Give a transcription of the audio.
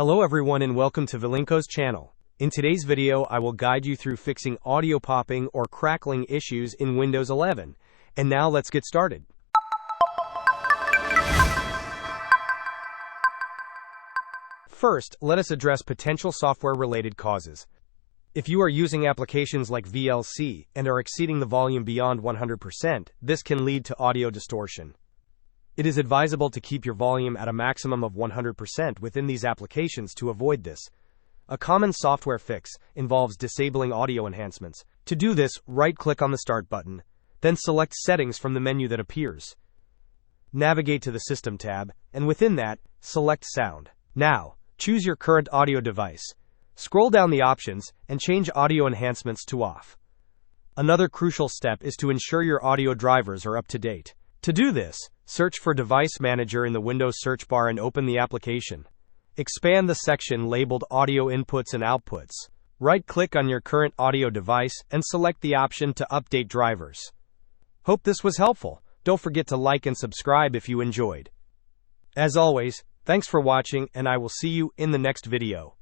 Hello everyone and welcome to Vlinkoz channel. In today's video I will guide you through fixing audio popping or crackling issues in Windows 11. And now let's get started. First, let us address potential software-related causes. If you are using applications like VLC and are exceeding the volume beyond 100%, this can lead to audio distortion. It is advisable to keep your volume at a maximum of 100% within these applications to avoid this. A common software fix involves disabling audio enhancements. To do this, right-click on the Start button, then select Settings from the menu that appears. Navigate to the System tab, and within that, select Sound. Now, choose your current audio device. Scroll down the options and change audio enhancements to off. Another crucial step is to ensure your audio drivers are up to date. To do this, search for Device Manager in the Windows search bar and open the application. Expand the section labeled Audio Inputs and Outputs. Right-click on your current audio device and select the option to update drivers. Hope this was helpful. Don't forget to like and subscribe if you enjoyed. As always, thanks for watching and I will see you in the next video.